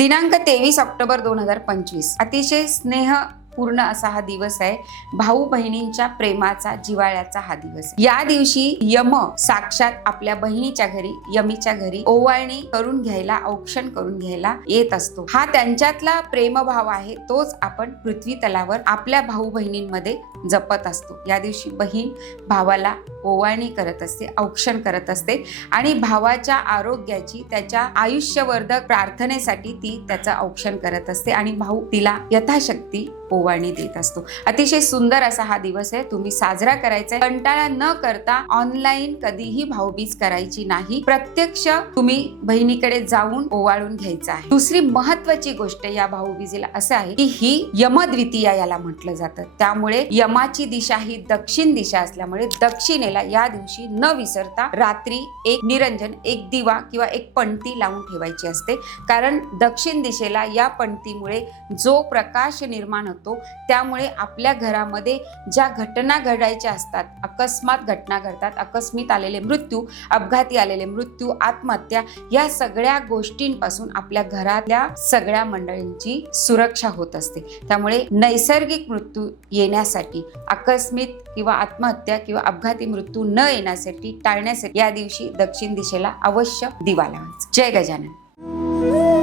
दिनांक 23 ऑक्टोबर 2025 अतिशय स्नेह पूर्ण असा हा दिवस आहे। भाऊ बहिणींच्या प्रेमाचा, जिव्हाळ्याचा हा दिवस आहे। या दिवशी यम साक्षात आपल्या बहिणीच्या घरी, यमीच्या घरी ओवाळणी करून घ्यायला, औक्षण करून घ्यायला येत असतो। हा त्यांच्यातला प्रेमभाव आहे, तोच आपण पृथ्वी तलावर आपल्या भाऊ बहिणींमध्ये जपत असतो। या दिवशी बहीण भावाला ओवाळणी करत असते, औक्षण करत असते आणि भावाच्या आरोग्याची, त्याच्या आयुष्यवर्धक प्रार्थनेसाठी ती त्याचं औक्षण करत असते आणि भाऊ तिला यथाशक्ती ओवाळणी देत असतो। अतिशय सुंदर असा हा दिवस आहे, तुम्ही साजरा करायचा आहे। कंटाळा न करता ऑनलाईन कधीही भाऊबीज करायची नाही, प्रत्यक्ष तुम्ही बहिणीकडे जाऊन ओवाळून घ्यायचं आहे। दुसरी महत्वाची गोष्ट या भाऊबीजेला असं आहे की ही यमद्वितीया याला म्हटलं जातं, त्यामुळे यमाची दिशा ही दक्षिण दिशा असल्यामुळे दक्षिणेला या दिवशी न विसरता रात्री एक निरंजन, एक दिवा किंवा एक पणती लावून ठेवायची असते, कारण दक्षिण दिशेला या पणतीमुळे जो प्रकाश निर्माण होतो, त्यामुळे आपल्या घरामध्ये ज्या घटना घडायच्या असतात, अकस्मात घटना घडतात, आकस्मिक आलेले मृत्यू, अपघाती आलेले मृत्यू, आत्महत्या, या सगळ्या गोष्टींपासून आपल्या घरातल्या सगळ्या मंडळींची सुरक्षा होत असते। त्यामुळे नैसर्गिक मृत्यू येण्यासाठी, आकस्मिक किंवा आत्महत्या किंवा अपघाती मृत्यू न येण्यासाठी, टाळण्यासाठी या दिवशी दक्षिण दिशेला अवश्य दिवा लावायचा। जय गजानन।